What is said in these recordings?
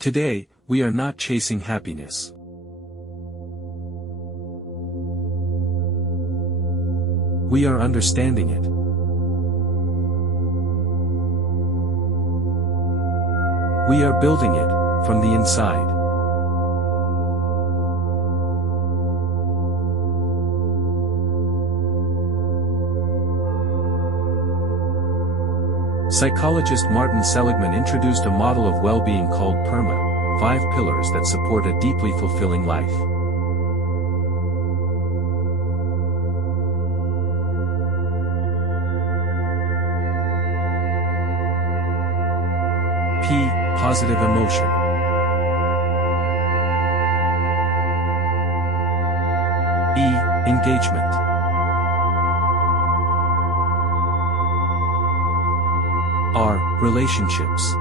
Today, we are not chasing happiness. We are understanding it. We are building it, from the inside. Psychologist Martin Seligman introduced a model of well-being called PERMA, 5 pillars that support a deeply fulfilling life. P. Positive emotion. E. Engagement. R. Relationships.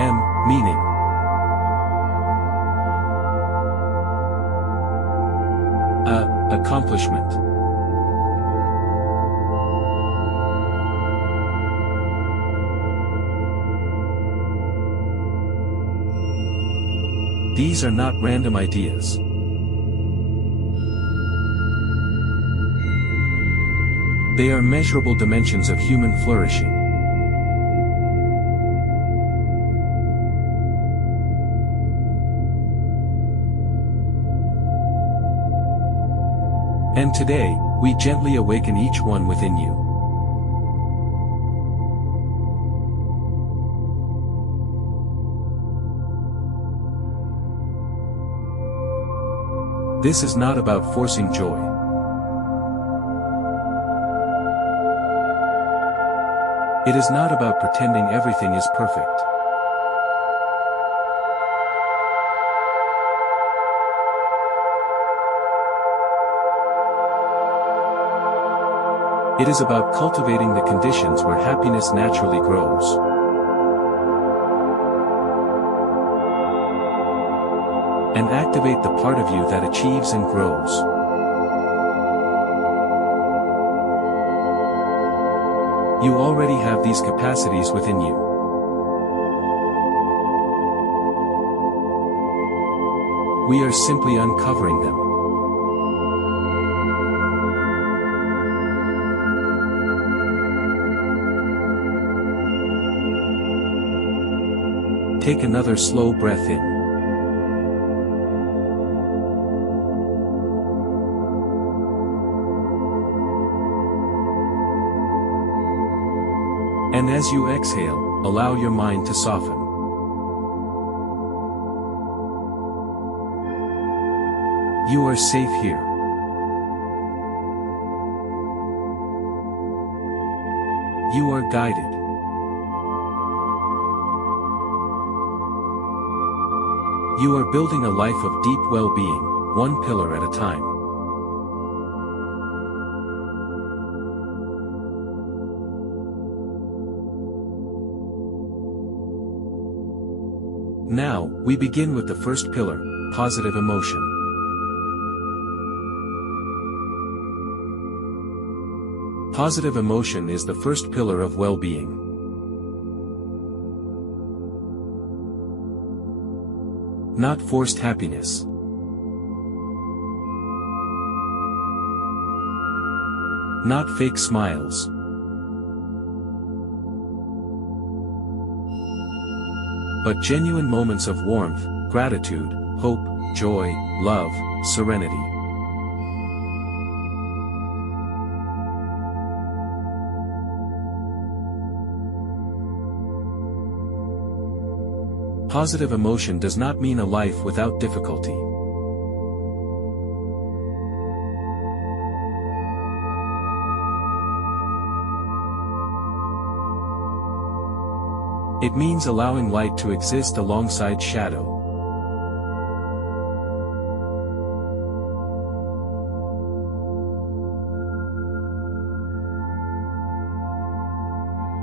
M. Meaning. A. Accomplishment. These are not random ideas. They are measurable dimensions of human flourishing. And today, we gently awaken each one within you. This is not about forcing joy. It is not about pretending everything is perfect. It is about cultivating the conditions where happiness naturally grows. And activate the part of you that achieves and grows. You already have these capacities within you. We are simply uncovering them. Take another slow breath in. And as you exhale, allow your mind to soften. You are safe here. You are guided. You are building a life of deep well-being, one pillar at a time. Now, we begin with the first pillar, positive emotion. Positive emotion is the first pillar of well-being. Not forced happiness. Not fake smiles. But genuine moments of warmth, gratitude, hope, joy, love, serenity. Positive emotion does not mean a life without difficulty. It means allowing light to exist alongside shadow.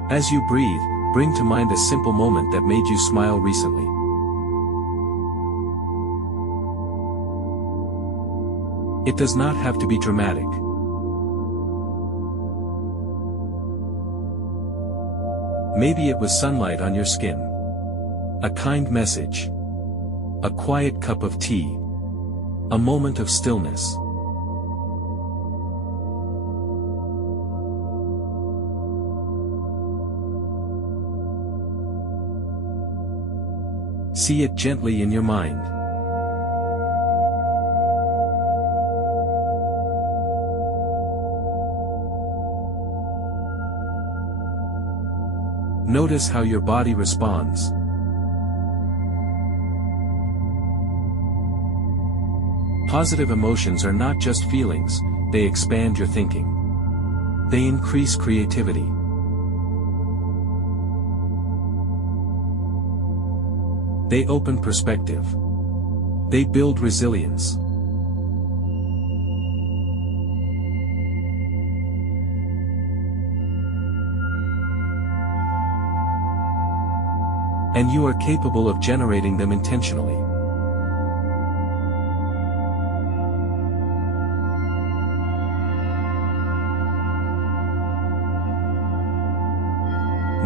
As you breathe, bring to mind a simple moment that made you smile recently. It does not have to be dramatic. Maybe it was sunlight on your skin. A kind message. A quiet cup of tea. A moment of stillness. See it gently in your mind. Notice how your body responds. Positive emotions are not just feelings, they expand your thinking. They increase creativity. They open perspective. They build resilience. And you are capable of generating them intentionally.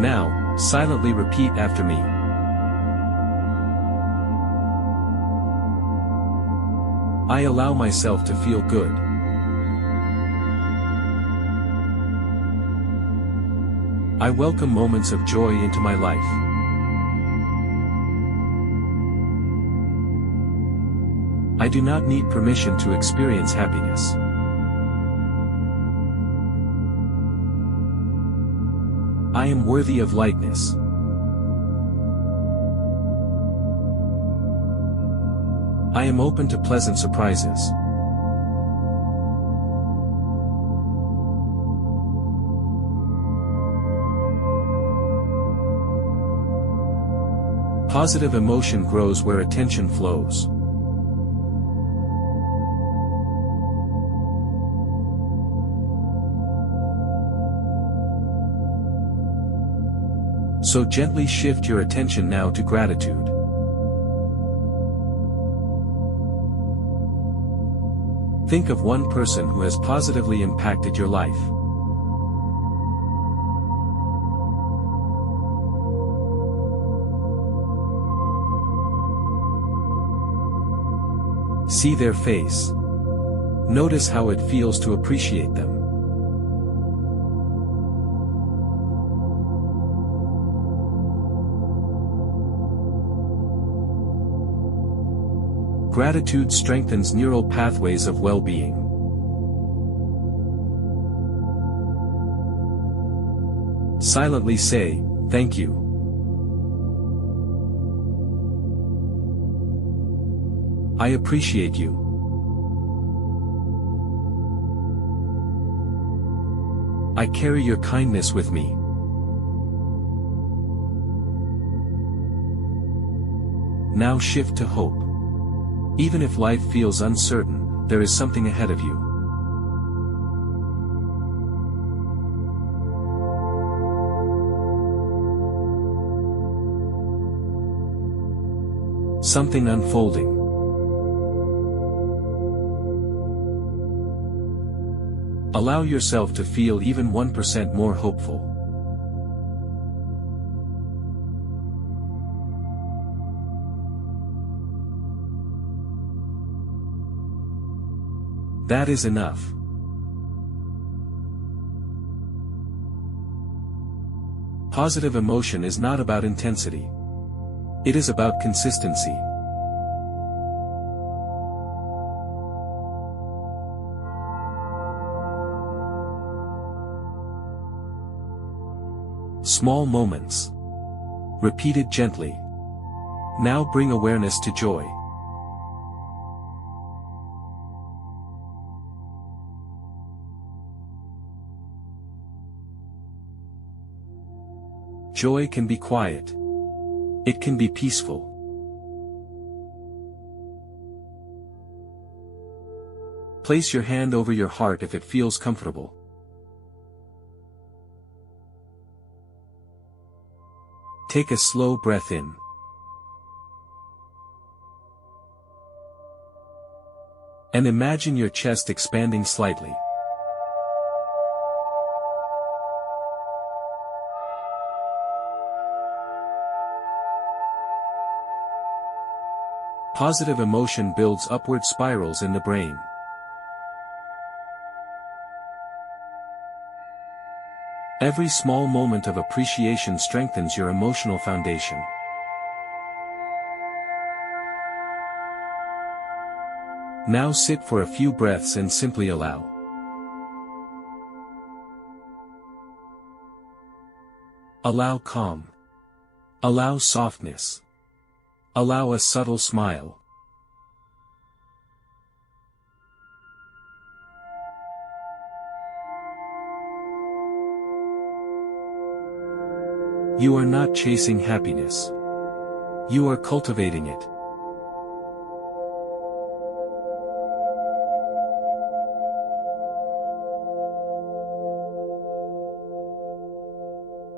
Now, silently repeat after me. I allow myself to feel good. I welcome moments of joy into my life. I do not need permission to experience happiness. I am worthy of lightness. I am open to pleasant surprises. Positive emotion grows where attention flows. So gently shift your attention now to gratitude. Think of one person who has positively impacted your life. See their face. Notice how it feels to appreciate them. Gratitude strengthens neural pathways of well-being. Silently say, "Thank you." I appreciate you. I carry your kindness with me. Now shift to hope. Even if life feels uncertain, there is something ahead of you. Something unfolding. Allow yourself to feel even 1% more hopeful. That is enough. Positive emotion is not about intensity. It is about consistency. Small moments. Repeated gently. Now bring awareness to joy. Joy can be quiet. It can be peaceful. Place your hand over your heart if it feels comfortable. Take a slow breath in. And imagine your chest expanding slightly. Positive emotion builds upward spirals in the brain. Every small moment of appreciation strengthens your emotional foundation. Now sit for a few breaths and simply allow. Allow calm. Allow softness. Allow a subtle smile. You are not chasing happiness. You are cultivating it.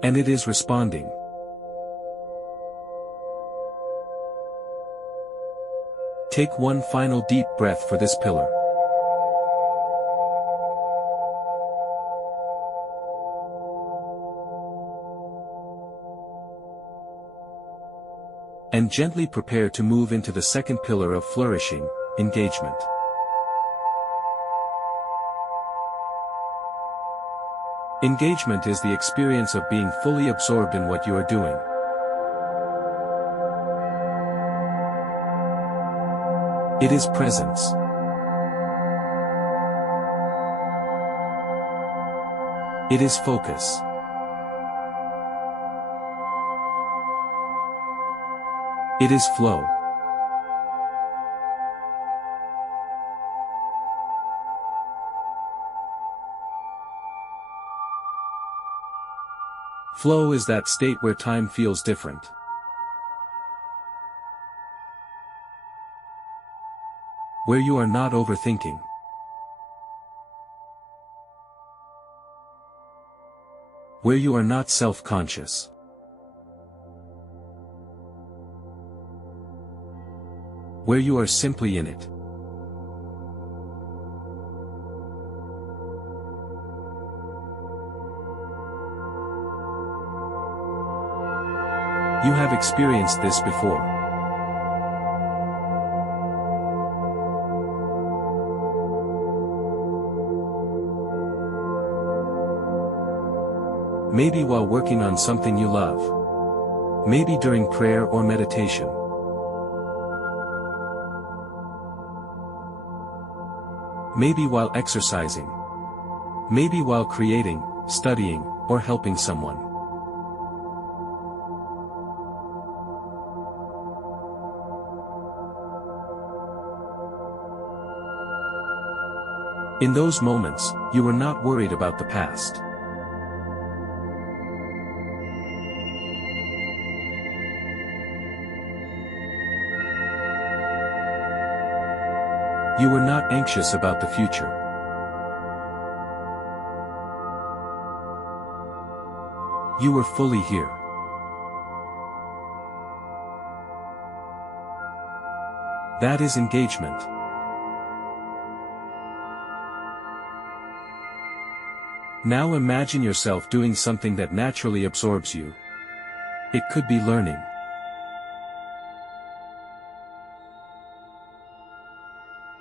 And it is responding. Take one final deep breath for this pillar. And gently prepare to move into the second pillar of flourishing, engagement. Engagement is the experience of being fully absorbed in what you are doing. It is presence. It is focus. It is flow. Flow is that state where time feels different. Where you are not overthinking. Where you are not self-conscious. Where you are simply in it. You have experienced this before. Maybe while working on something you love. Maybe during prayer or meditation. Maybe while exercising. Maybe while creating, studying, or helping someone. In those moments, you were not worried about the past. You were not anxious about the future. You were fully here. That is engagement. Now imagine yourself doing something that naturally absorbs you. It could be learning.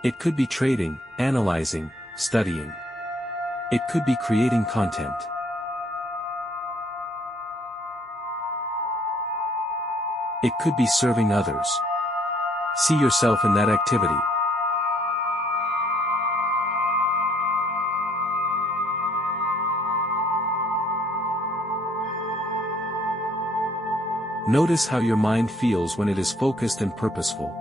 It could be trading, analyzing, studying. It could be creating content. It could be serving others. See yourself in that activity. Notice how your mind feels when it is focused and purposeful.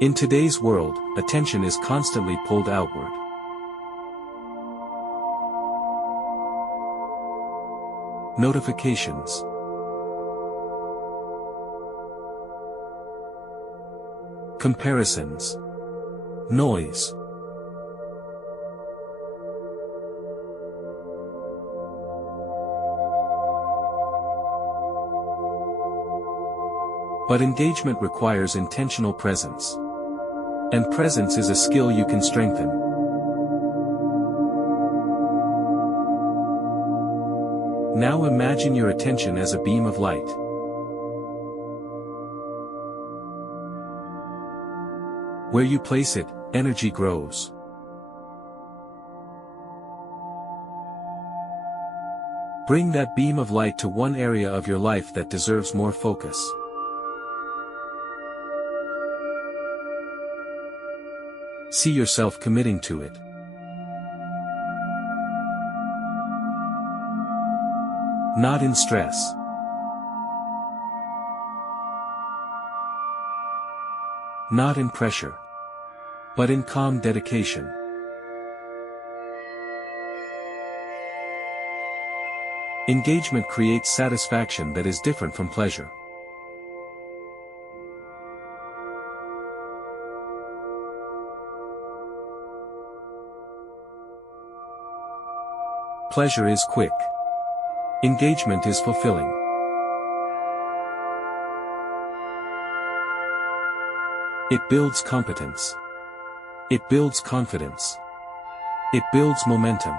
In today's world, attention is constantly pulled outward. Notifications. Comparisons. Noise. But engagement requires intentional presence. And presence is a skill you can strengthen. Now imagine your attention as a beam of light. Where you place it, energy grows. Bring that beam of light to one area of your life that deserves more focus. See yourself committing to it. Not in stress. Not in pressure. But in calm dedication. Engagement creates satisfaction that is different from pleasure. Pleasure is quick. Engagement is fulfilling. It builds competence. It builds confidence. It builds momentum.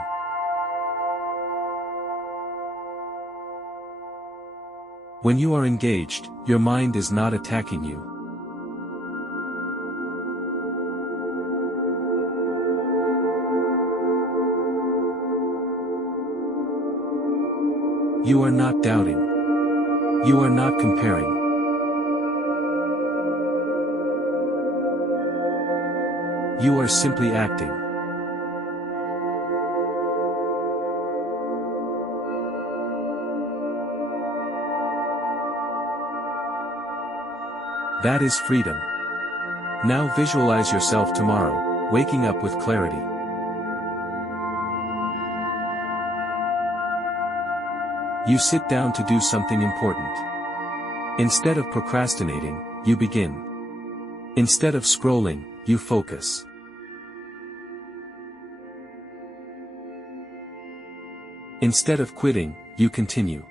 When you are engaged, your mind is not attacking you. You are not doubting. You are not comparing. You are simply acting. That is freedom. Now visualize yourself tomorrow, waking up with clarity. You sit down to do something important. Instead of procrastinating, you begin. Instead of scrolling, you focus. Instead of quitting, you continue.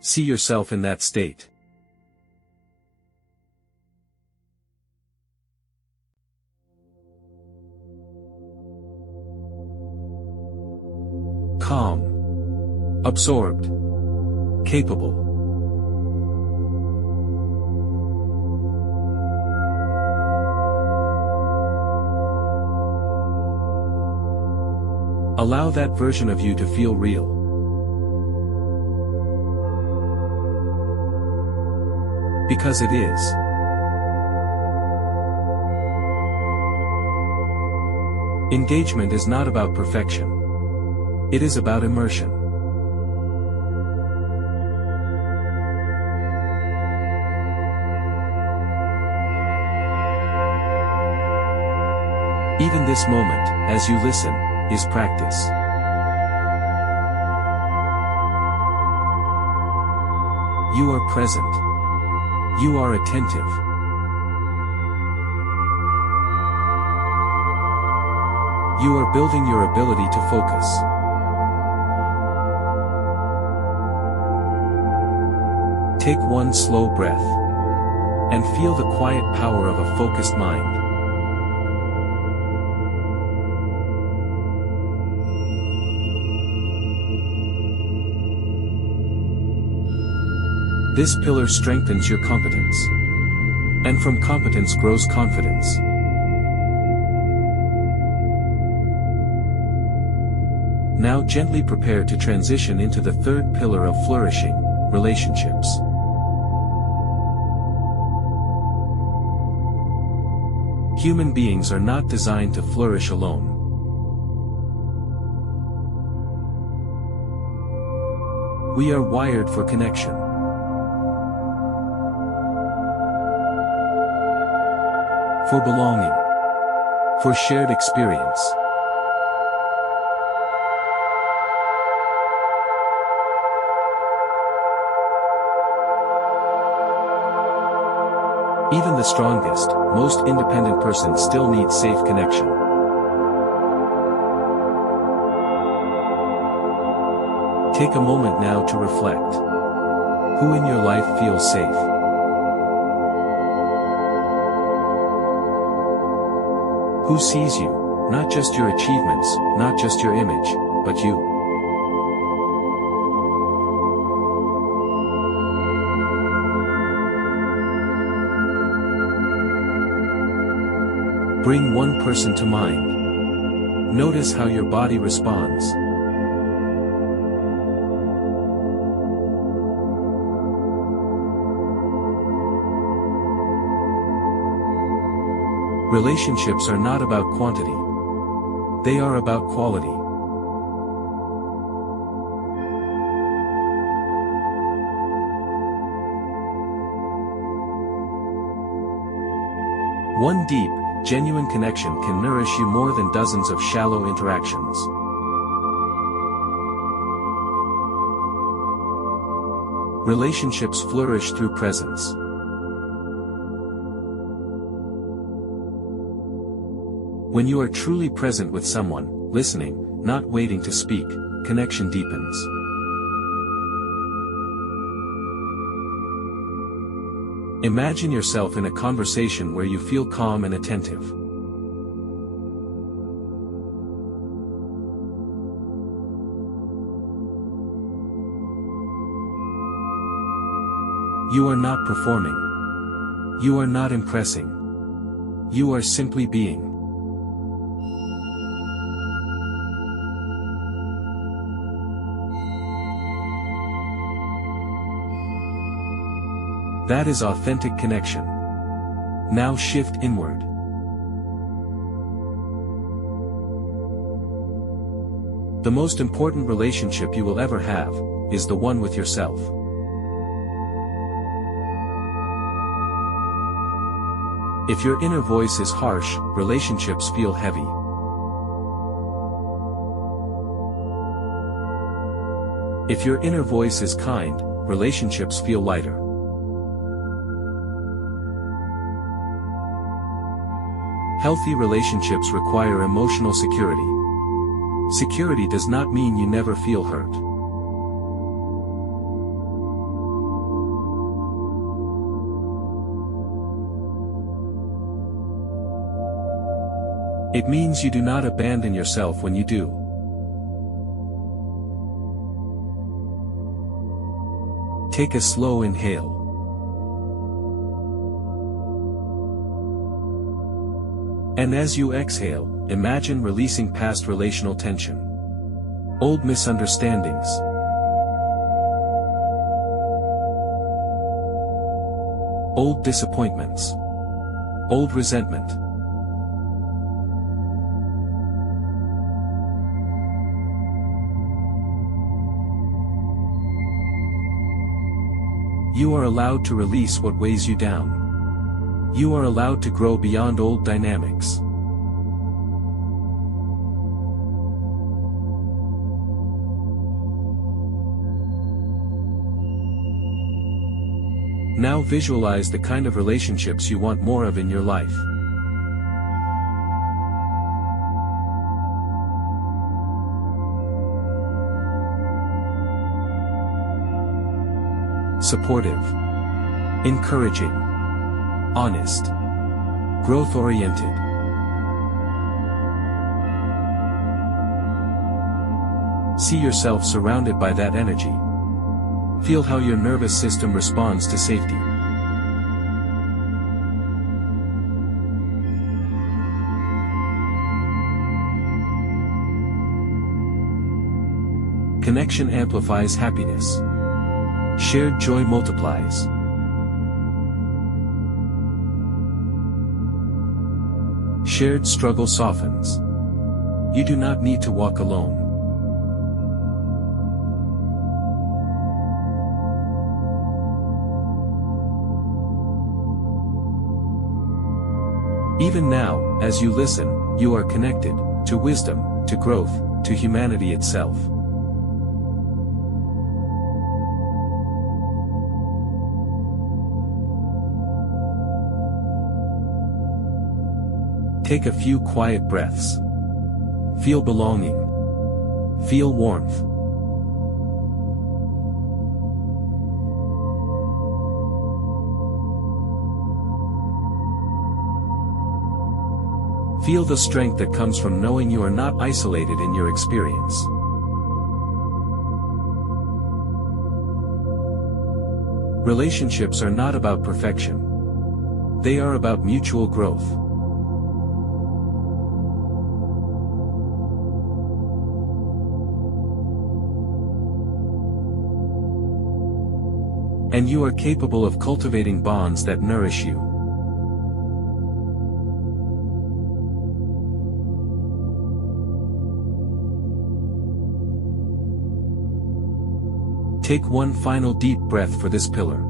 See yourself in that state. Calm. Absorbed. Capable. Allow that version of you to feel real. Because it is. Engagement is not about perfection. It is about immersion. Even this moment, as you listen, is practice. You are present. You are attentive. You are building your ability to focus. Take one slow breath. And feel the quiet power of a focused mind. This pillar strengthens your competence. And from competence grows confidence. Now gently prepare to transition into the third pillar of flourishing, relationships. Human beings are not designed to flourish alone. We are wired for connection. For belonging. For shared experience. Even the strongest, most independent person still needs safe connection. Take a moment now to reflect. Who in your life feels safe? Who sees you, not just your achievements, not just your image, but you? Bring one person to mind. Notice how your body responds. Relationships are not about quantity. They are about quality. One deep, genuine connection can nourish you more than dozens of shallow interactions. Relationships flourish through presence. When you are truly present with someone, listening, not waiting to speak, connection deepens. Imagine yourself in a conversation where you feel calm and attentive. You are not performing. You are not impressing. You are simply being. That is authentic connection. Now shift inward. The most important relationship you will ever have is the one with yourself. If your inner voice is harsh, relationships feel heavy. If your inner voice is kind, relationships feel lighter. Healthy relationships require emotional security. Security does not mean you never feel hurt. It means you do not abandon yourself when you do. Take a slow inhale. And as you exhale, imagine releasing past relational tension. Old misunderstandings. Old disappointments. Old resentment. You are allowed to release what weighs you down. You are allowed to grow beyond old dynamics. Now visualize the kind of relationships you want more of in your life. Supportive. Encouraging. Honest. Growth-oriented. See yourself surrounded by that energy. Feel how your nervous system responds to safety. Connection amplifies happiness. Shared joy multiplies. Shared struggle softens. You do not need to walk alone. Even now, as you listen, you are connected to wisdom, to growth, to humanity itself. Take a few quiet breaths. Feel belonging. Feel warmth. Feel the strength that comes from knowing you are not isolated in your experience. Relationships are not about perfection. They are about mutual growth. And you are capable of cultivating bonds that nourish you. Take one final deep breath for this pillar.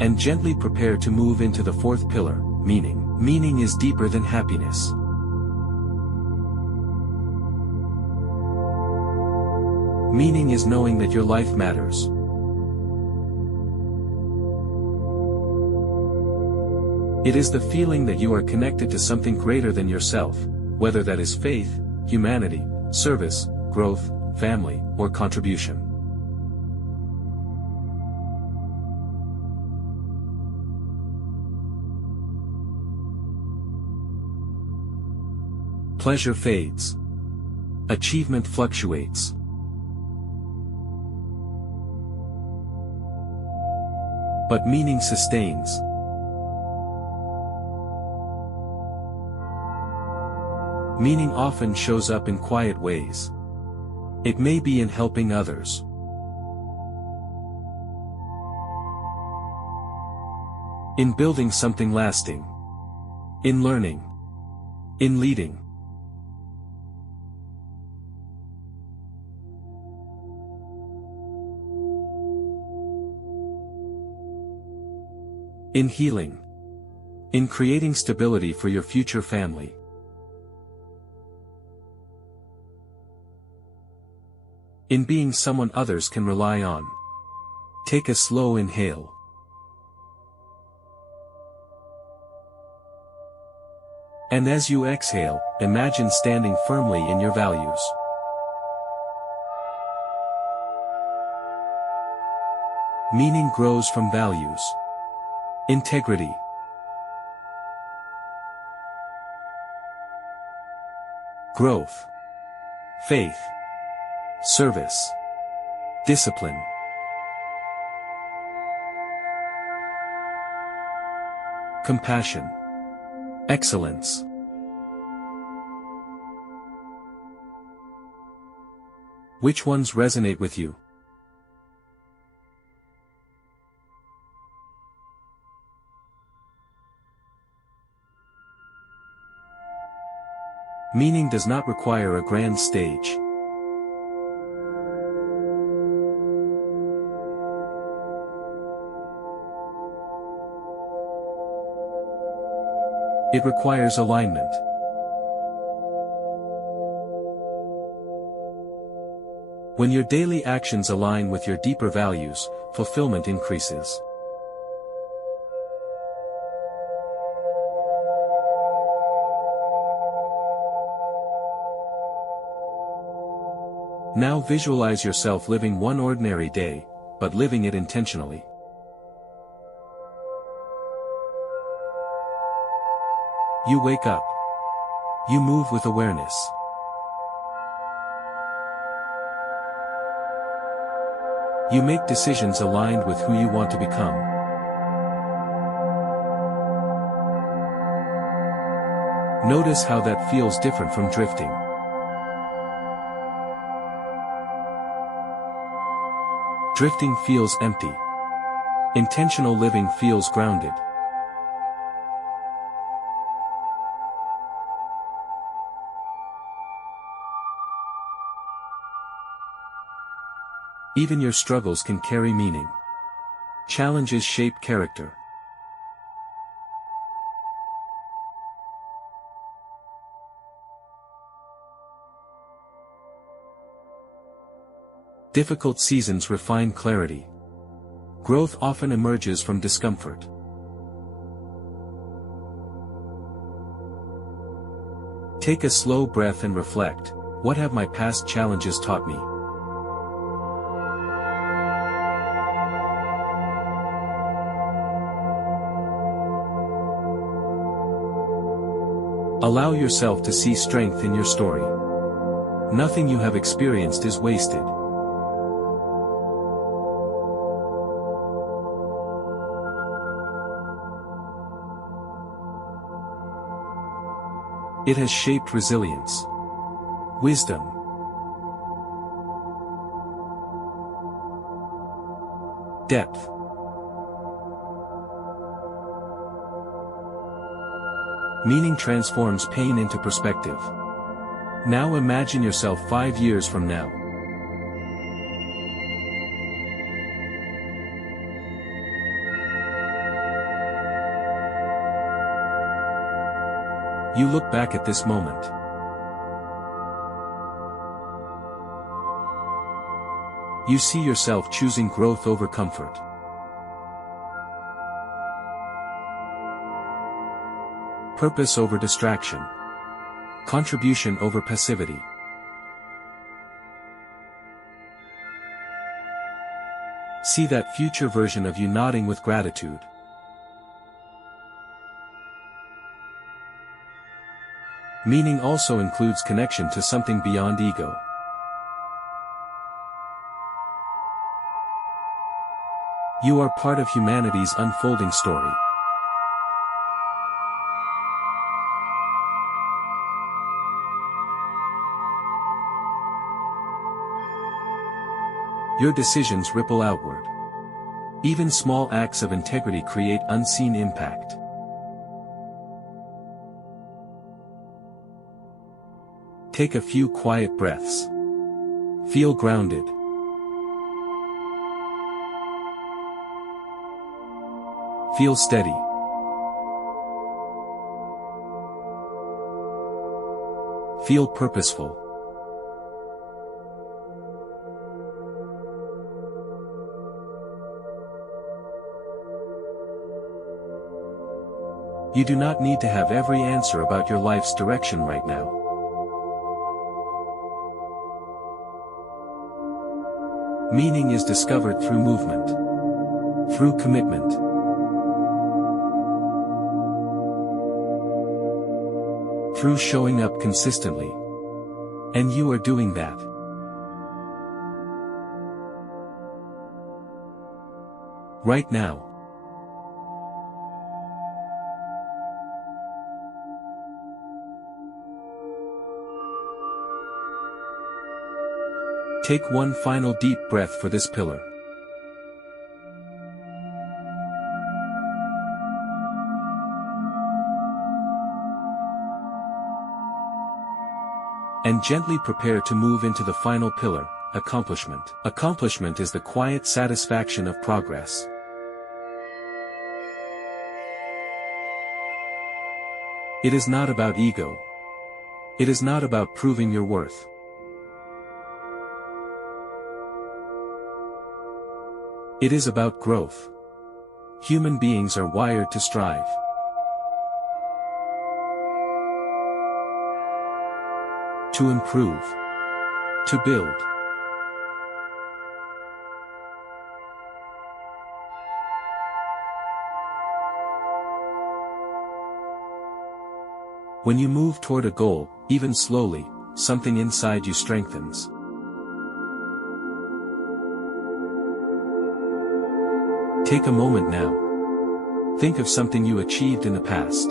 And gently prepare to move into the fourth pillar, meaning. Meaning is deeper than happiness. Meaning is knowing that your life matters. It is the feeling that you are connected to something greater than yourself, whether that is faith, humanity, service, growth, family, or contribution. Pleasure fades. Achievement fluctuates. But meaning sustains. Meaning often shows up in quiet ways. It may be in helping others. In building something lasting. In learning. In leading. In healing. In creating stability for your future family. In being someone others can rely on. Take a slow inhale. And as you exhale, imagine standing firmly in your values. Meaning grows from values. Integrity. Growth. Faith. Service. Discipline. Compassion. Excellence. Which ones resonate with you? Meaning does not require a grand stage. It requires alignment. When your daily actions align with your deeper values, fulfillment increases. Now visualize yourself living one ordinary day, but living it intentionally. You wake up. You move with awareness. You make decisions aligned with who you want to become. Notice how that feels different from drifting. Drifting feels empty. Intentional living feels grounded. Even your struggles can carry meaning. Challenges shape character. Difficult seasons refine clarity. Growth often emerges from discomfort. Take a slow breath and reflect. What have my past challenges taught me? Allow yourself to see strength in your story. Nothing you have experienced is wasted. It has shaped resilience, wisdom, depth. Meaning transforms pain into perspective. Now imagine yourself 5 years from now. You look back at this moment. You see yourself choosing growth over comfort. Purpose over distraction. Contribution over passivity. See that future version of you nodding with gratitude. Meaning also includes connection to something beyond ego. You are part of humanity's unfolding story. Your decisions ripple outward. Even small acts of integrity create unseen impact. Take a few quiet breaths. Feel grounded. Feel steady. Feel purposeful. You do not need to have every answer about your life's direction right now. Meaning is discovered through movement, through commitment, through showing up consistently. And you are doing that. Right now. Take one final deep breath for this pillar. And gently prepare to move into the final pillar, accomplishment. Accomplishment is the quiet satisfaction of progress. It is not about ego. It is not about proving your worth. It is about growth. Human beings are wired to strive. To improve. To build. When you move toward a goal, even slowly, something inside you strengthens. Take a moment now. Think of something you achieved in the past.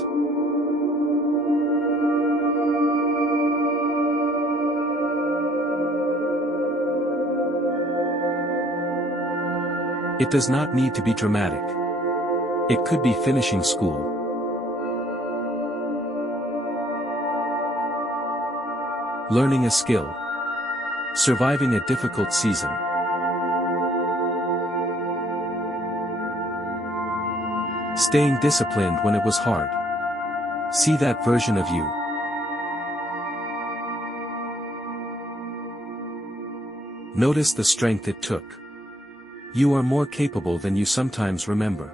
It does not need to be dramatic. It could be finishing school. Learning a skill. Surviving a difficult season. Staying disciplined when it was hard. See that version of you. Notice the strength it took. You are more capable than you sometimes remember.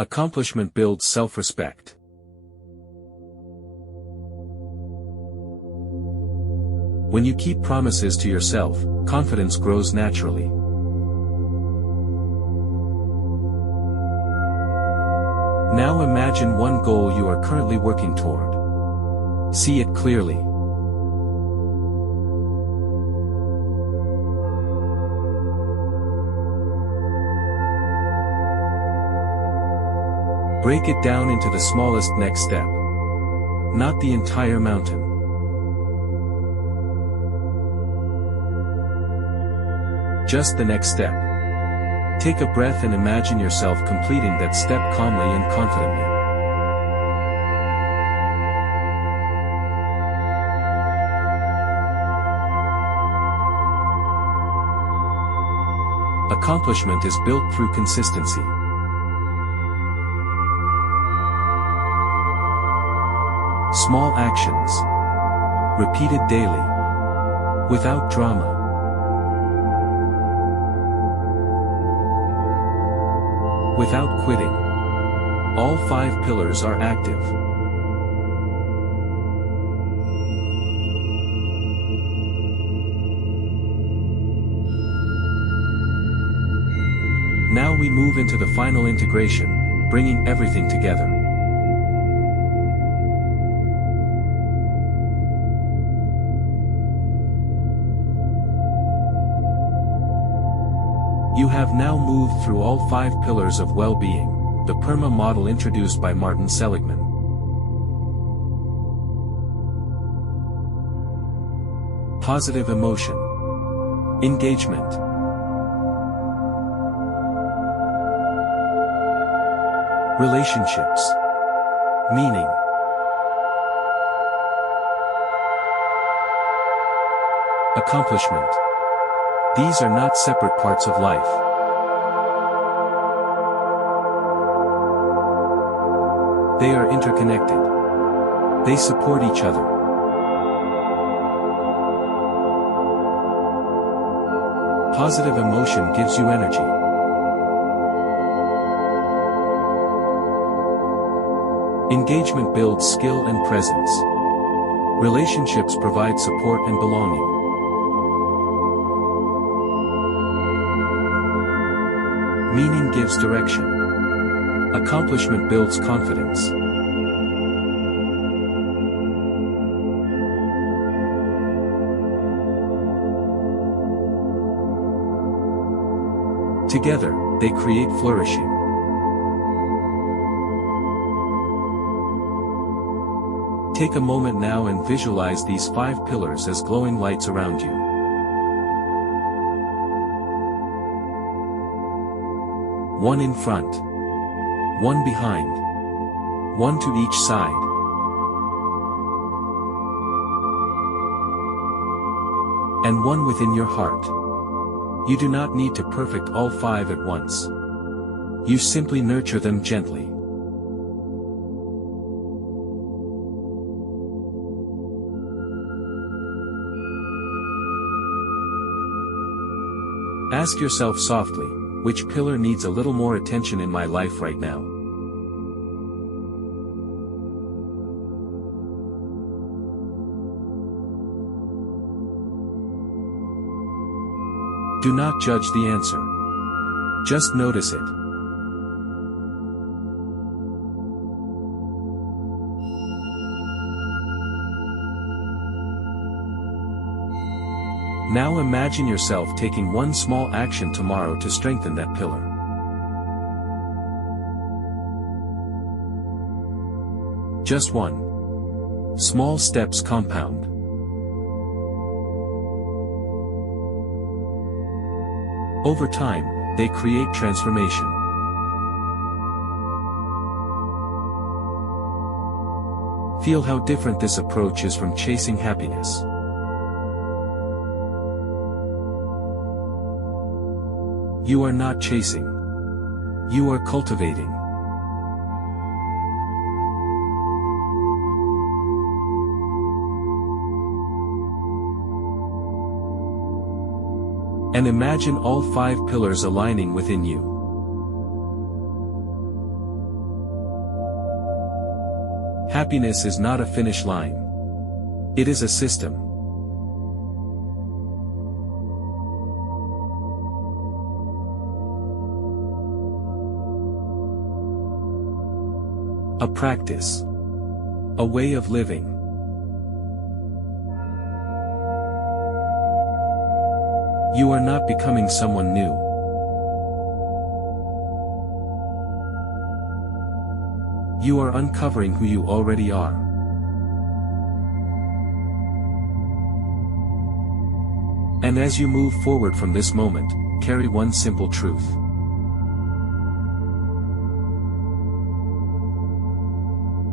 Accomplishment builds self-respect. When you keep promises to yourself, confidence grows naturally. Now imagine one goal you are currently working toward. See it clearly. Break it down into the smallest next step. Not the entire mountain. Just the next step. Take a breath and imagine yourself completing that step calmly and confidently. Accomplishment is built through consistency. Small actions. Repeated daily. Without drama. Without quitting. All 5 pillars are active. Now we move into the final integration, bringing everything together. You have now moved through all 5 pillars of well-being, the PERMA model introduced by Martin Seligman. Positive emotion. Engagement. Relationships. Meaning. Accomplishment. These are not separate parts of life. They are interconnected. They support each other. Positive emotion gives you energy. Engagement builds skill and presence. Relationships provide support and belonging. Meaning gives direction. Accomplishment builds confidence. Together, they create flourishing. Take a moment now and visualize these 5 pillars as glowing lights around you. One in front. One behind. One to each side. And one within your heart. You do not need to perfect all 5 at once. You simply nurture them gently. Ask yourself softly, which pillar needs a little more attention in my life right now? Do not judge the answer. Just notice it. Now imagine yourself taking one small action tomorrow to strengthen that pillar. Just one. Small steps compound. Over time, they create transformation. Feel how different this approach is from chasing happiness. You are not chasing. You are cultivating. And imagine all 5 pillars aligning within you. Happiness is not a finish line. It is a system. A practice. A way of living. You are not becoming someone new. You are uncovering who you already are. And as you move forward from this moment, carry one simple truth.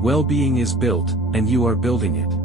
Well-being is built, and you are building it.